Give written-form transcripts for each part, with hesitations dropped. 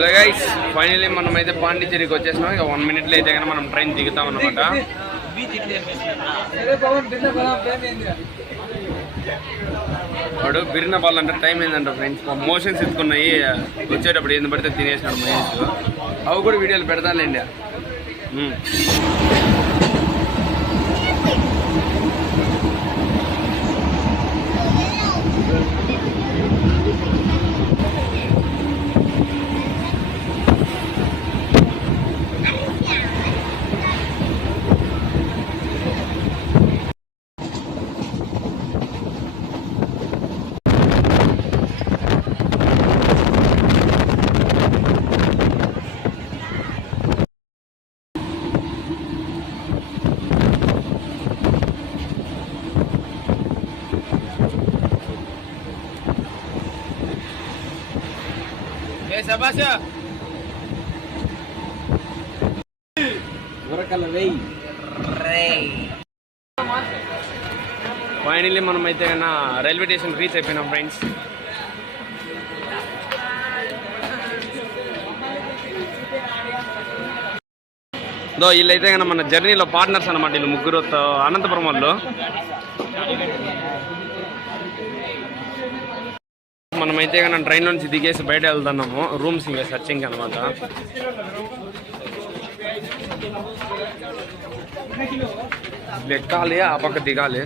Hello guys, finally మనం అయితే పాండిచ్చేరికి వచ్చేసినాం. ఇక 1 minute అయితే కానీ మనం ట్రైన్ దిగుతాం అనమాట. వాడు బిరిన పాలంటే టైం ఏంటంట ఫ్రెండ్స్, మోషన్స్ ఎత్తుకున్నాయి. వచ్చేటప్పుడు ఏంది పడితే తినేసినాడు మహేష్. అవి కూడా వీడియోలు పెడతానులేండి. ఫైనల్లీ మనం అయితే రైల్వే స్టేషన్ రీచ్ అయిపోయినాం ఫ్రెండ్స్. వీళ్ళైతే మన జర్నీలో పార్ట్నర్స్ అనమాట. వీళ్ళు ముగ్గురు అనంతపురం వాళ్ళు. మనమైతే ట్రైన్ నుంచి దిగేసి బయట వెళ్తున్నాము. రూమ్స్ ఇంకా సర్చింగ్ అనమాట. ఎక్కాలి, ఆ పక్క దిగాలి.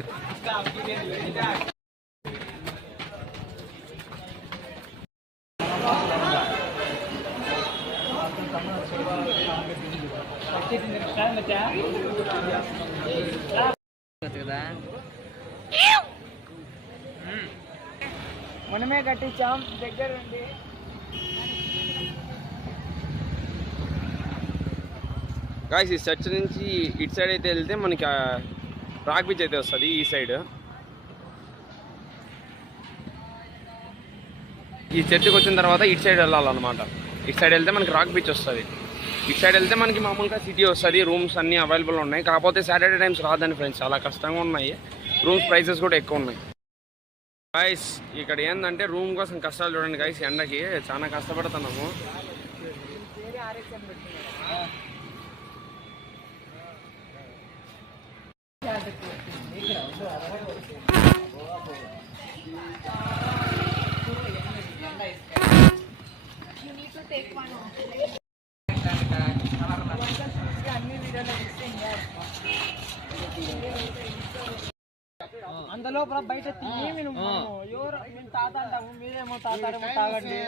మనమే కట్టించాం దగ్గర ఉండి. గాయ్స్, ఈ చర్చ్ నుంచి ఇటు సైడ్ అయితే వెళ్తే మనకి రాక్ బీచ్ అయితే వస్తుంది. ఈ సైడ్ ఈ చర్చ్కి వచ్చిన తర్వాత ఇటు సైడ్ వెళ్ళాలన్నమాట. ఇటు సైడ్ వెళ్తే మనకి రాక్ బీచ్ వస్తుంది. ఇటు సైడ్ వెళ్తే మనకి మామూలుగా సిటీ వస్తుంది. రూమ్స్ అన్నీ అవైలబుల్ ఉన్నాయి. కాకపోతే సాటర్డే టైమ్స్ రాదని ఫ్రెండ్స్, చాలా కష్టంగా ఉన్నాయి. రూమ్స్ ప్రైసెస్ కూడా ఎక్కువ ఉన్నాయి. గాయ్స్, ఇక్కడ ఏంటంటే రూమ్ కోసం కష్టాలు చూడండి గాయ్స్. ఎండకి చాలా కష్టపడుతున్నాము. అందులో బయట ఎవరు తాత అంటాము, మీరేమో తాతారేమో తాగండి.